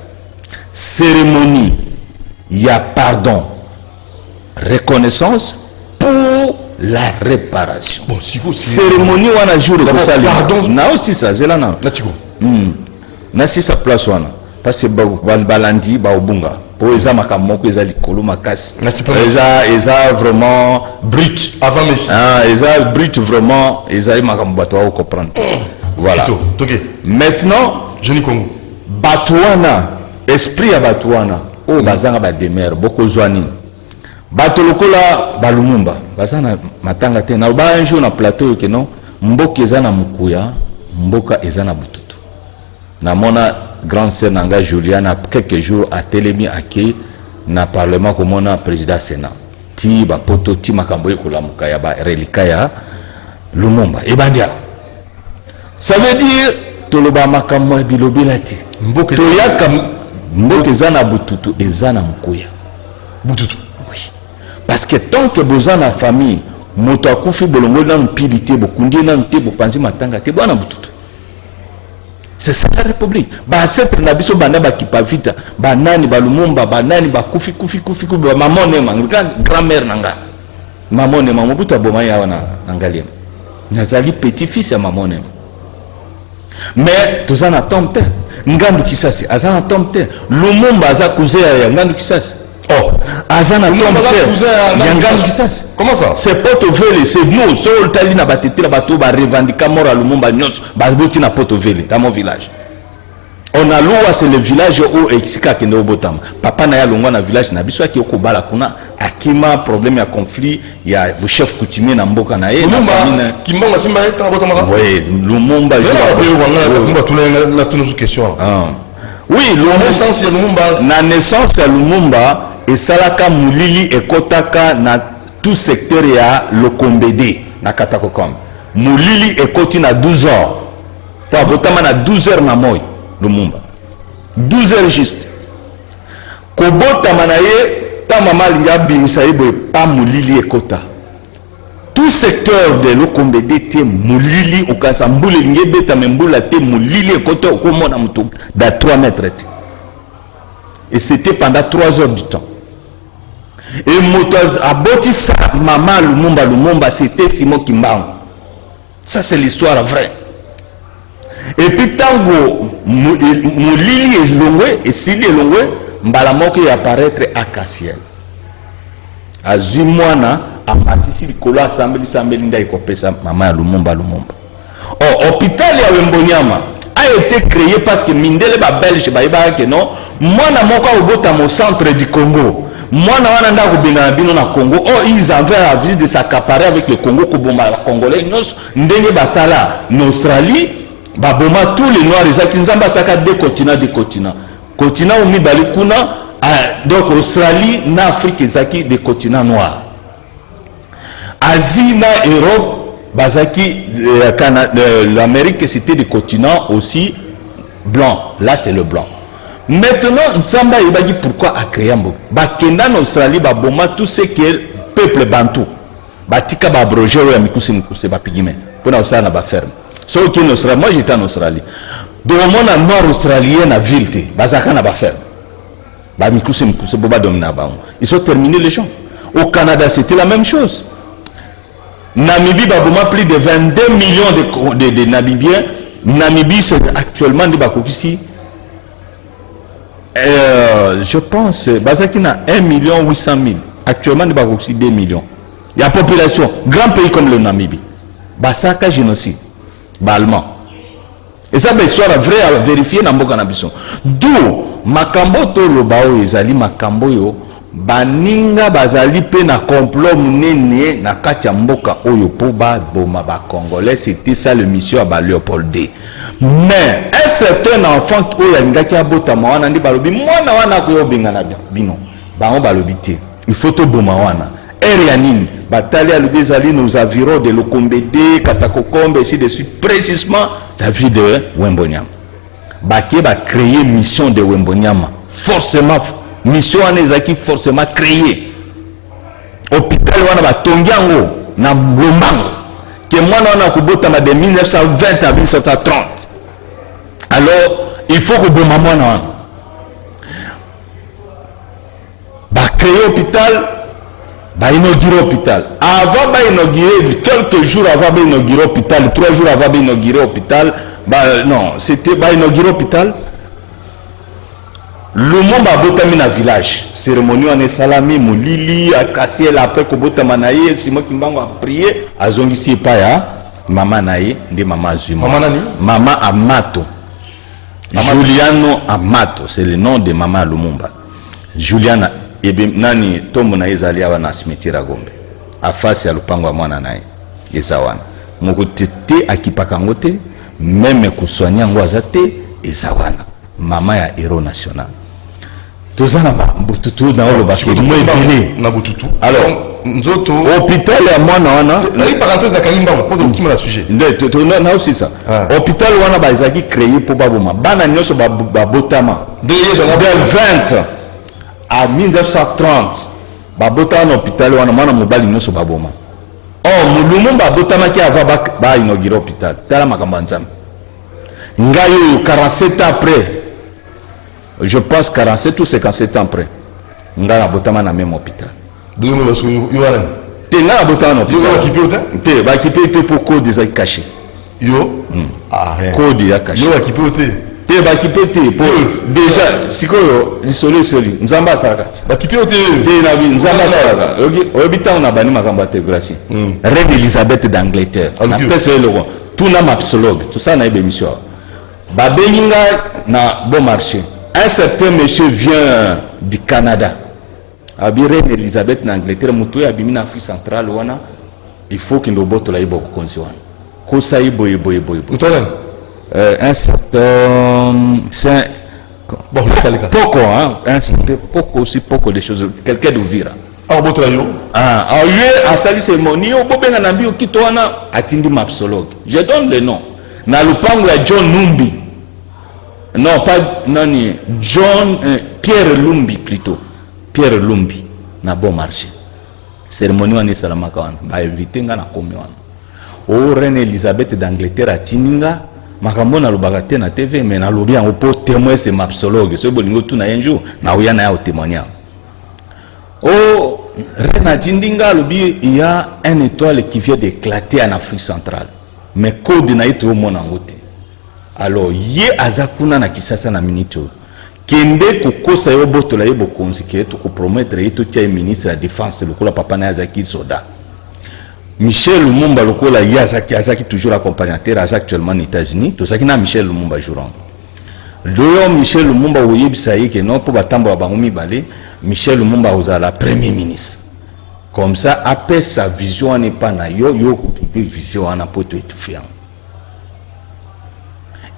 cérémonie, il y a pardon, reconnaissance pour la réparation. Bon, si vous cérémonie on a jour de pardon. Na aussi ça, c'est là non. Na si sa place wana parce que balandi ba obunga. Pour les makamoko ezali kolo makasi. Eza vraiment brut avant Messi. Eza brut vraiment ezali makambo bato wa comprendre. Voilà. Maintenant, je n'y Congo. Batouana, esprit ya Batouana, o bazanga ba demer boko zwani. Bato lokola balumumba, bazana matanga te na ba un jour na plateau que non, mboka ezana mukuya, mboka ezana bututu. Na mona grande sœur nanga Juliana quelques jours à Télémi ake na parlement komona président Sénat. Ti ba poto ti makambo ekola mukaya ba relikaya Lumumba e bandia. Ça veut dire toloba makambo bilobela ti. Mboka toyaka mboka ezana bututu ezana mukuya. Bututu. Oui. Parce que tant que bozana na famille moto akufi bolongo na mpilité bokundi na nte bopanzi matanga te bwana bututu. C'est ça la République. Ba cette nabiso banda ba kipavita, banani ba Lumumba, banani ba kufi ba mamone manga grand-mère nanga. Mamone mamobuta boma ya wana nangalia. Nazali petit-fils ya mamone. Mais tozana tomte, ngandu kisasi, azana tomte. Lumumba aza cousin ya ngandu kisasi. Oh, azana tomte. Ngandu kisasi. Comment ça? C'est Porto-Vele, c'est nous, sur tali na batete la bateau ba revendiquer mort à Lumumba nyos, ba boti na Porto-Vele dans mon village. On a loua c'est le village où exika kende obotam. Papa na ya longwa na village na biso ki okobala kuna akima problème ya conflit ya le chef coutumier na mboka na ye. Lumumba kimba simba eta botama. Oui, Lumumba Lumumba tuna tuna question. Oui, Lumumba na naissance ya Lumumba et salaka mulili ekotaka na tout secteur ya Lokombede na Katakokom. Mulili ekoti na 12 heures. Pour abotama na 12 heures na moi Lumumba. 12 heures juste. Kobota manaye ta mama linga bimisa yebo pa mulili ekota. Tout secteur de Lokombede te mulili okasa mbule linge beta mbula te mulili ekota okomona mutu da 3 mètres. Et c'était pendant 3 heures du temps. Et Motoz aboti sa maman Lumumba, c'était Simon Kimbangu. Ça c'est l'histoire vraie. Et puis tango Moulili est longé et s'il est longé, Mbalamoke apparaître à Cassiel. À Zumwana, à Matisi Likolo Assembly Nda Ikopesa maman Lumumba. Oh, hôpital ya Wembonyama a été créé parce que Mindele ba belge ba iba que non, moi na moko obota au centre du Congo. Moi na wana ndako benga bino na Congo. Oh, ils avaient la visite de s'accaparer avec le Congo ko bomba la congolais nyos ndenge basala en Australie ba boma tous les noirs ezaki nzamba saka deux continents. Continent où mibali kuna donc Australie na Afrique ezaki des continents noirs. Asie na Europe Bazaki, l'Amérique c'était des continents aussi blancs. Là c'est le blanc. Maintenant, Nzamba il dit pourquoi a créé un mot. Bakenda en Australie, Baboma, tout ce qui est peuple bantou. Batika Babroje ou Amikuse Bapigime. Pour la Australie, na ferme. Sauf qui en Australie, moi j'étais en Australie. Donc mon noir australien na ville, Bazaka na ferme. Bamikuse Boba domina ba. Ils ont terminé les gens. Au Canada, c'était la même chose. Namibie baboma plus de 22 millions de Namibiens. Namibie c'est actuellement de Bakokisi. Je pense Bazaki na 1,8 million. Actuellement de Bakokisi 2 millions. Il y a population, grand pays comme le Namibie. Basaka génocide. Allemand. Et ça c'est soit vrai à vérifier dans Mboka Nabiso. D'où makambo to lobao ezali makambo yo baninga bazali pe na complot munene na kati ya mboka oyo po ba boma ba congolais, c'était ça le mission à ba Léopold D. Mais un certain enfant qui a une gâteau à botama wana ndi balobi mwana wana ko yobenga na bino bango balobi te il faut to boma wana Erianine batali à l'obésali nous avirons de Lokombede Katakokombe ainsi de suite précisément la vie de Wembonyama Baké va créer mission de Wembonyama forcément mission anezaki forcément créée hôpital wana batongiango na Lombango que moi wana kubotama de 1920 à 1930. Alors, il faut que bon maman va créer l'hôpital, va inaugurer l'hôpital. Avant d'inaugurer, quelques jours avant d'inaugurer l'hôpital, 3 jours avant d'inaugurer l'hôpital, non, c'était va inaugurer l'hôpital. Le monde va botaminer dans village. Cérémonie on est salami, moulili, à casser après que botamanaye, si moi qui m'a prié, à zongisi pa ya, maman naye, de maman Zuma. Maman nani? Maman Amato. Juliano Amato, c'est le nom de Maman Lumumba. Juliana, ebe nani tombo na ezali awa na cimetière Gombe. Afasi ya lupango mwana naye. Ezawana. Moko tete akipaka ngote, même kuswanya ngwazate ezawana. Maman ya héros national. Tozana ba mbututu na olo bakeli mo ebele na bututu. Alors nzoto hôpital ya mwana wana na parenthèse na kanimba pour donc qui me la sujet. Na aussi ça. Hôpital wana ba ezaki créé pour baboma. Bana nyoso ba botama. De 20 à 1930 ba botama hôpital wana mwana mobali nyoso baboma. Oh Lumumba botama ki ava ba inaugurer hôpital. Tala makamba nzambe. Ngayo 47 ans après. Je pense 47 ou 57 ans après. Ngana botama na même hôpital. De nous parce que yo wana. Te ngana botama na hôpital. Yo équipé hôtel? Te ba équipé te pour code des caché. Yo. Ah rien. Code ya caché. Yo équipé hôtel. Te ba équipé te pour déjà sikoyo lisolo soli. Nzamba saraka. Ba équipé hôtel. Te na bi nzamba saraka. Obita on a bani makamba intégration. Reine Elisabeth d'Angleterre. Na pese le roi. Tout na mapsologue. Tout ça na émission. Ba beninga na bon marché. Un certain monsieur vient du Canada. Reine Elisabeth en Angleterre, Moutou et Abimi en Afrique centrale, il faut qu'il nous botte là, il faut qu'on s'y voit. Kosa ibo. Un certain. C'est bon, Poco, hein. Un certain Poco aussi, Poco des choses. Quelqu'un d'Ouvira. Ah, bon, trayo. Ah, au lieu, à salir cérémonie, au bobe na nambi, au kitoana, atindi mapsologue. Je donne le nom. Na lupango ya John Numbi. Non, pas non, John Pierre Lumbi plutôt. Pierre Lumbi na bon marché. Cérémonie on est salamaka wana. Ba invité nga na komi wana. O reine Elisabeth d'Angleterre a tininga makambo na lobaka te na TV mais na lobi en po témoin c'est mapsologue. Ce bolingo tout na un jour na oya na ya témoigner. O reine Tindinga lobi il y a un étoile qui vient d'éclater en Afrique centrale. Mais code na ito mona ngote. Alors ye azakuna na kisasa na minito kende kokosa yo boto la yebo konzike to ko promettre yeto tia ministre de la défense lokola papa na azaki soda Michel Lumumba lokola azaki toujours accompagnateur actuellement aux États-Unis to saki na Michel Lumumba jourang Doyo Michel Lumumba oyebisa ye ke non po batambo ba bango mibale Michel Lumumba ozala premier ministre comme ça après sa vision n'est pas na yo ko ki vision ana poto étouffé.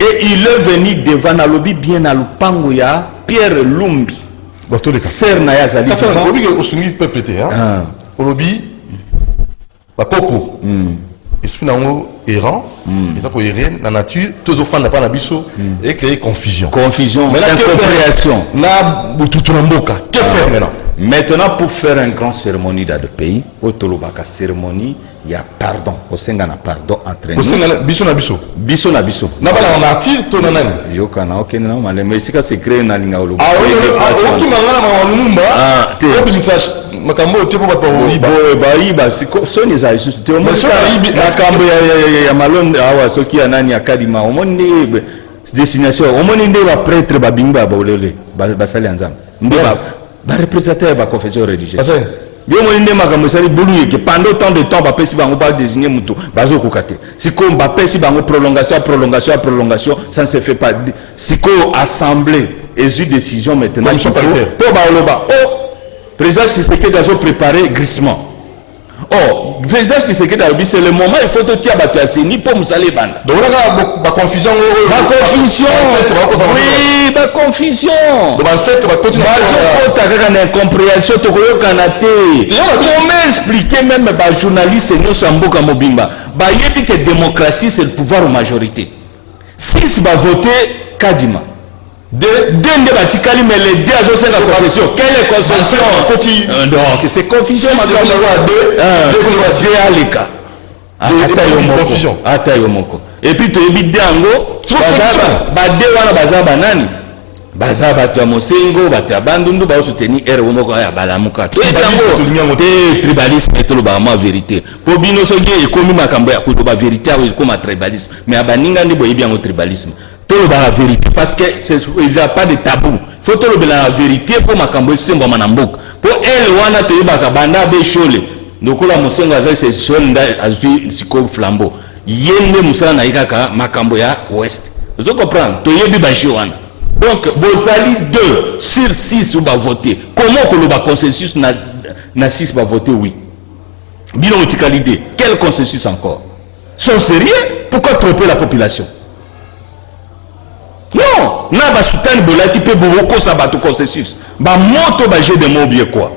Et il est venu devant na lobby bien à lupango ya Pierre Lumbi. Ser na ya zali. Enfin, lobby au soumis peuple té hein. Au lobby ba koko. Esprit nango errant, et ça ko errer na nature, tous enfants n'a pas na biso et créer confusion. Confusion, mais incompréhension. Na bututu na mboka. Que faire maintenant? Maintenant pour faire une grande cérémonie dans le pays, otolobaka cérémonie il y a pardon, au sengana pardon entre nous. Au sengana biso na biso. Biso na biso. Na bala na martyr to na nani? Yo kana ok na male mais sika c'est créé na linga olobo. Ah oui, qui mangala ma Lumumba. Ah, te message makambo te po ba oyiba. Ba iba siko soni za isu te mo makambo ya malonde awa soki anani akadima omoni destination omoni nde ba prêtre ba bingba ba olele ba sali nzam. Ba représentateur ba confession religieuse. Yo mo ndema comme ça bulu que pendant tant de temps ba pesi bango ba désigner mutu bazo kokate. Siko ba pesi bango prolongation ça ne se fait pas. Siko assemblée et décision maintenant pour ba oloba. Oh président c'est ce que dazo préparer glissement. Oh, le président Tshisekedi a dit c'est le moment, il faut te tirer à Seni pour me saler. Donc là, la confusion. La confusion. Oui, la confusion. Donc cette va continuer. Une incompréhension, tu comment expliquer même les journalistes et nos Samboka Mobimba il dit que la démocratie c'est le pouvoir aux majorités. Si tu vas voter Kadima, deux batikali mais les deux associés la concession. Quelle est la concession? Donc c'est confusion. Et puis tu es bidango. Baza bato ya Mosengo, bato ya Bandundu ba soutenir ere womoko ya balamuka. Tribalisme to lo ba ma vérité. Po bino soki ekomi makambo ya kuto ba vérité ou comme tribalisme. Mais abaninga ndi boyebi yango tribalisme. To lo ba la vérité parce que il n'y a pas de tabou. Faut to lo ba la vérité pour makambo sembo manamboka. Po ele wana to yebaka banda be shole. Ndokola Mosengo aza se shole nda azui siko flambeau. Yende musana na ikaka makambo ya Ouest. Vous comprenez? To yebi ba wana. Donc, Bozali 2 sur 6 va voter. Comment que le consensus na 6 va voter oui? Bilan l'idée. Quel consensus encore? Sont sérieux? Pourquoi tromper la population? Non! Na ba soutane bolati pe boroko sa bato consensus. Ba moto ba j'ai des mots bien quoi?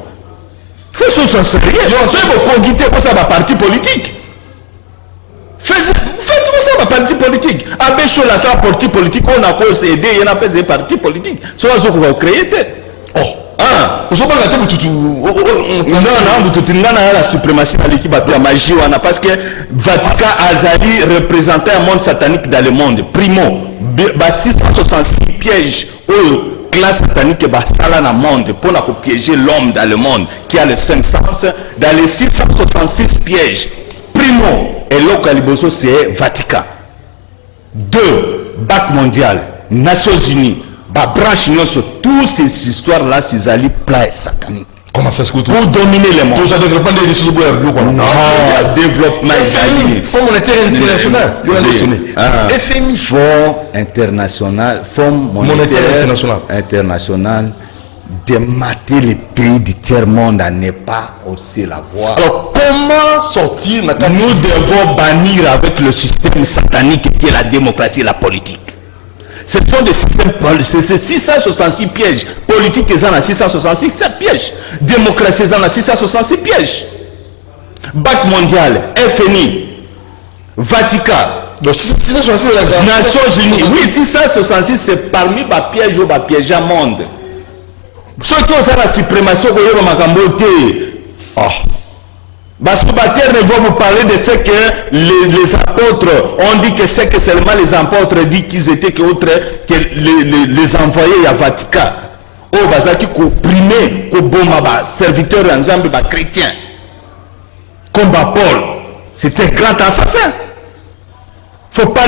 Faut sont sérieux. C'est vos cogiter pour ça ba parti politique. Faites-vous ça, ma parti politique. Avec la ça, parti politique, on a quoi aider, il y en a pas des partis politiques. C'est ce qu'on va créer. Oh, ah, vous savez pas la tête non, vous avez la suprématie dans l'équipe de la magie, parce que Vatican Azali représentait un monde satanique dans le monde. Primo, 666 pièges aux classe satanique dans le monde pour piéger l'homme dans le monde qui a les 5 sens. Dans les 666 pièges, primo, et l'Ocaliboso c'est Vatican. 2, Banque mondiale, Nations Unies, branche sur toutes ces histoires-là, c'est Ali plat satanique. Comment ça se trouve? Pour dominer le monde. Tout ça développement des ressources non, développement FMI, Fonds monétaire international. FMI. Fonds international, Fonds monétaire international. De mater les pays du tiers-monde à ne pas hausser la voix. Alors, comment sortir? Nous devons bannir avec le système satanique qui est la démocratie et la politique. Ce sont des systèmes, c'est 666 pièges. Politique, ils en ont 666 pièges. Démocratie, ils en ont 666 pièges. Banque mondiale, FMI, Vatican, Nations Unies. Oui, 666, c'est parmi les pièges ou les pièges à monde. Ceux qui ont la suprématie au parce que ne vont vous parler de ce que les apôtres ont dit que c'est que seulement les apôtres disent qu'ils étaient que les envoyés à Vatican. Oh, bazaki ko primé ko bomba serviteur ensemble ba chrétien. Comme Paul, c'était un grand assassin. Faut pas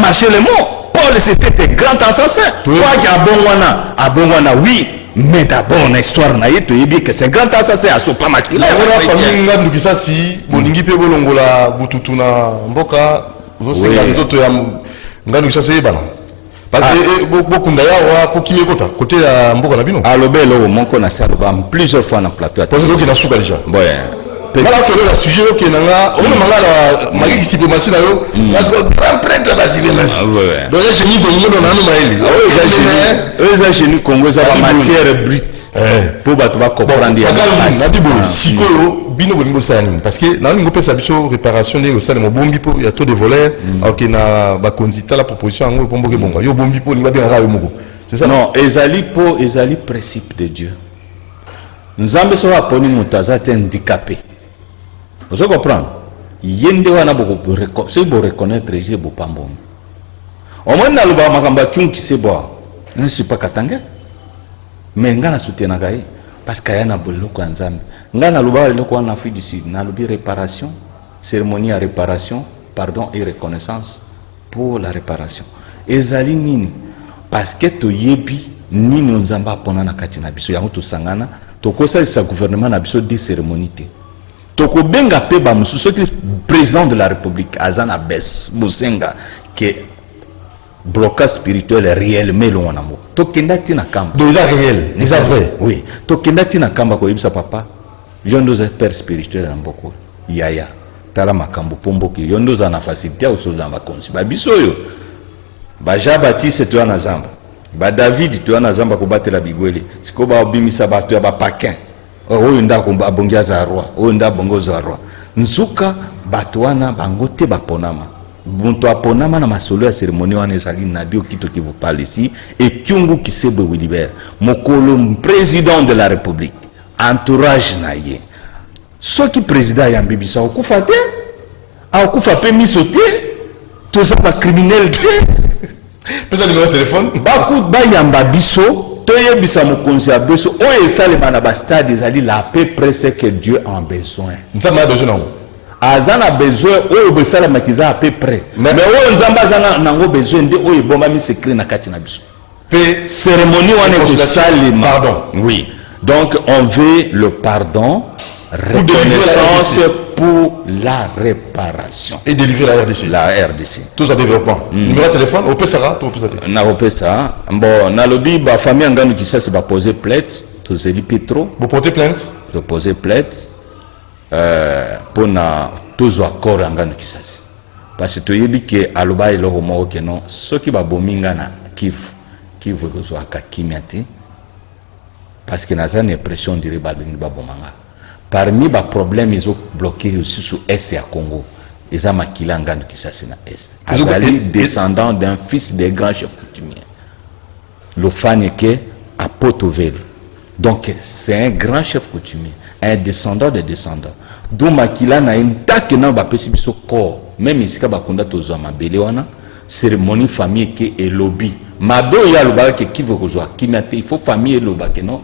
marcher les mots. Paul c'était un grand assassin. Quoi qu'à Bongwana, oui. Mais d'abord, une histoire na yeto yebi que c'est grand assassin à sopa makila. La famille nga ndukisa si bolingi pe bolongola bututu na mboka zo senga nzoto ya nga ndukisa so yebana. Parce que beaucoup d'ailleurs ko kimé kota côté ya mboka na bino. Alobelo monko na saloba plusieurs fois na plateau. Parce que na suka déjà. Bon. Voilà que le sujet qui nanga on manga la magi diplomatie na yo parce que grand prêtre la diplomatie. Donc je ni bongo na no maeli. Eux a génie Congo ça la matière brute. Pour ba ba comprendre ya. Na dibo sikoyo bino bolingo sani parce que na ngo pesa biso réparation de ça mo bombi po ya taux de voleur OK na ba konzita la proposition ngo pomboke bonga. Yo bombi po ni ba bien ra yo moko. C'est ça. Non, ezali principe de Dieu. Nzambe so aponi mutaza te handicapé. Vous comprenez? Yende wana boko c'est pour reconnaître j'ai beau pambon. Au moins na luba makamba qui se boit. Je ne suis pas katanga. Mais ngana soutena gaï parce qu'il y a na boloko nzambe. Ngana luba loko en Afrique du Sud, na lubi réparation, cérémonie à réparation, pardon et reconnaissance pour la réparation. Ezali nini parce que to yebi nini nzamba pona na kati na biso yango to sangana to kosa sa gouvernement na biso des cérémonies. Toko benga pe ba musu soki président de la République Azana Bes Musenga que blocage spirituel réel mais loin amour. Tokenda tina kamba. De la réel, c'est vrai. Oui. Tokenda tina kamba ko yebisa papa. Jean dos père spirituel en beaucoup. yaya tala makambo pomboki yo ndo za na facilité au so za bakonzi ba biso yo ba Jean Baptiste to na zamba ba David to na zamba ko batela bigwele siko ba bimisa bato ya ba paquin oyo nda ko abongia za roi oyo nda bongo za roi nsuka bato wana bango te baponama muntu aponama na masolo ya cérémonie wana ezali na bio kito qui vous parle ici et Kyungu Kisebwe Wilibert mokolo président de la République entourage na ye soki président ya mbibisa okufa te akufa pe miso te to za ba criminel te pesa numéro de téléphone baku bayamba biso to yebisa mokonzi ya biso oyo esalema na ba stade ezali la peu près ce que Dieu a besoin nzamba besoin nango azana besoin oyo besala makiza à peu près mais oyo nzamba azana nango besoin nde oyo bomba mi secret na kati na biso pe cérémonie wana ko salima pardon oui donc on veut le pardon reconnaissance pour la réparation et délivrer la RDC. La RDC. Tout ça développement. Numéro de téléphone, au PSA, tout au PSA. Na opesa. Bon, na lobby ba famille nganu qui se ba poser plainte, to zeli Petro. Vous portez plainte? De poser plainte pour na tous accord nganu qui se. Parce que to yebi ke aloba elo homo ke non, soki ba bominga na Kivu ko aka kimiate. Parce que na za impression dire ba bomanga. Parmi les problèmes, ils ont bloqué aussi sur l'Est et à Congo. Ils ont maquillé en Gandou qui s'assine à l'Est. Azali, descendant d'un fils des grands chefs coutumiers. Le Faneke à Potovelle. Donc, c'est un grand chef coutumier, un descendant des descendants. D'où Makila n'a une taque n'a pas possible sur corps. Même ici, quand on a tous ma béléwana, cérémonie famille qui est lobby. Ma il y a le bac qui veut rejoindre. Il faut famille et le bac, non?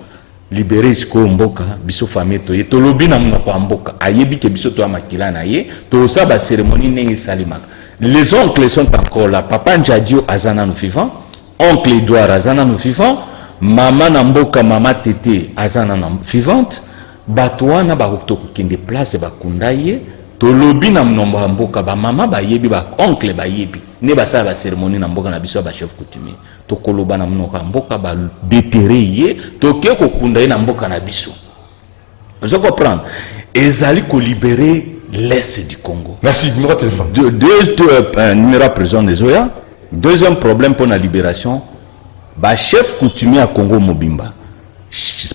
Libérer ce mboka biso famille to to lobi na moko mboka ayebi ke biso to makila na ye to ça ba cérémonie nengi salimaka les oncles sont encore là papa Njadio azana nous vivant oncle Edouard azana nous vivant maman na mboka mama Tete azana na vivante batwana ba to kinde place ba kundaye to lobi na mboka ba mama ba yebi ba oncle ba yebi ne ba ça ba cérémonie na mboka na biso ba chef coutumier to koloba na mnoka mboka ba déterrer ye to ke ko kunda na mboka na biso je comprends ezali ko libérer l'est du Congo. Merci. Numéro de téléphone. Numéro à prison des Oya. Deuxième problème pour la libération ba chef coutumier à Congo Mobimba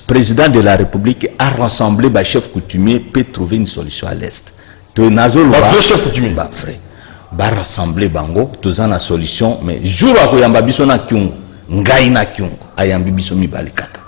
président de la République a rassemblé ba chef coutumier peut trouver une solution à l'est to nazolo ba chef coutumier ba frère ba rassembler bango tozana na solution mais jour à koyamba biso na Kyungu ngai na Kyungu ayambi biso mibali kaka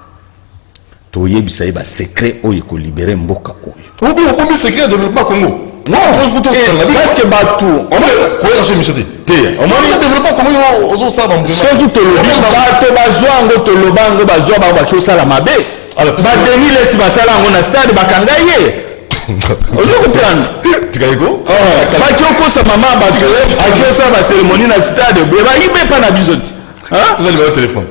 to yebisa ba secret oyo ko libérer mboka oyo obi secret de développement Congo non parce que batou on ko ya so misoti te on moni développement Congo ozo sa ba so ki to lobi bato bazwa ngo to lobango bazwa ba ki osala mabe ba demi lesi basala ngo na stade bakanga ye ozo comprendre tikayeko ba ki okosa mama ba to akiosa ba cérémonie na stade ba yibe pa na bizoti hein vous allez au téléphone